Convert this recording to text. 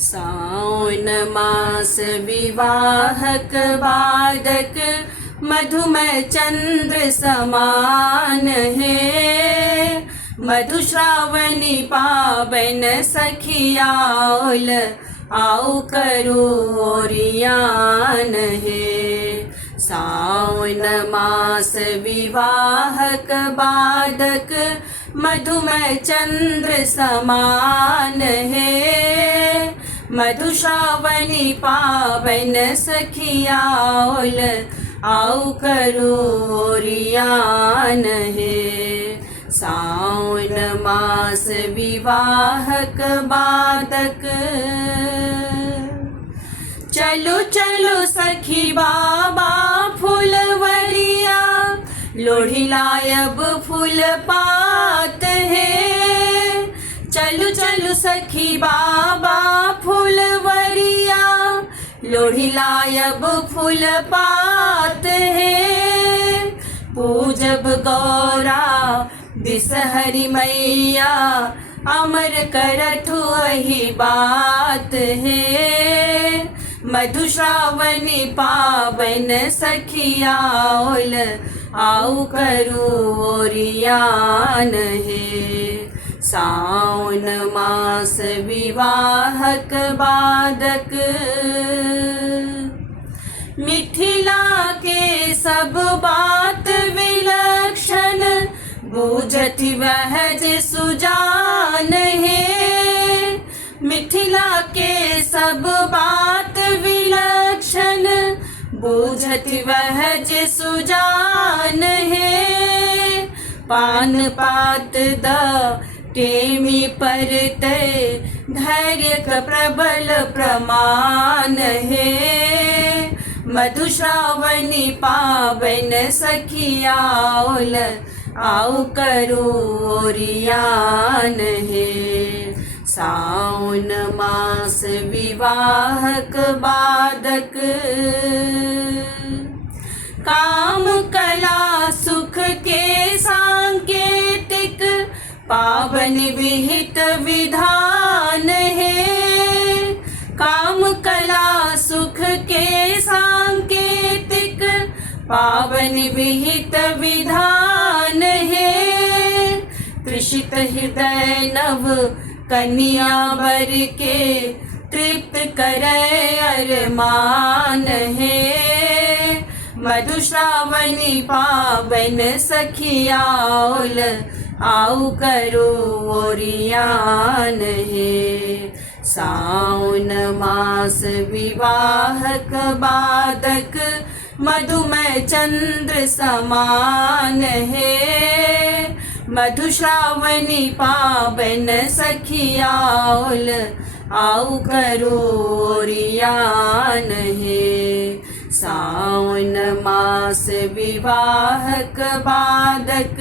सावन मास विवाहक बादक मधुमय चंद्र समान है। मधुश्रावणी पावन सखियाल आओ करो ओरियान है। सावन मास विवाहक बादक मधुमय चंद्र समान है। मधुश्रावणी पावन सखियाल आओ करो ओरियान है। सावन मास विवाहक बादक चलो चलो सखी बाबा फुलवरिया लोढ़ी लायब फूल पात है। चलो चलो सखी बाबा फुलवरिया लोढ़ी लायब फूल पात है। पूजब गौरा बिसहरी मैया अमर करत वही बात है। मधुश्रावणी पावन सखियाल आओ करो ओरियान है। सावन मास विवाहक बादक मिथिला के सब बात विलक्षण बूझति वह जे सुजान है। मिथिला के सब बात विलक्षण बूझति वह जे सुजान है। पान पात द टेमी परते धैर्य का प्रबल प्रमाण है। मधुश्रावणी पावन सखियाल आओ करो ओरियान है। सावन मास विवाहक बादक काम कला सुख के सांकेतिक पावन विहित विधान है। काम कला सुख के सांकेतिक पावन विहित विधान है। तृषित हृदय नव कन्या वर के तृप्त करे अरमान है। मधुश्रावणी पावन सखियाल आओ करो ओरियान है। सावन मास विवाहक बादक मधुमय चंद्र समान है। मधुश्रावणी पावन सखियाल आओ करो ओरियान है। सावन मास विवाहक बादक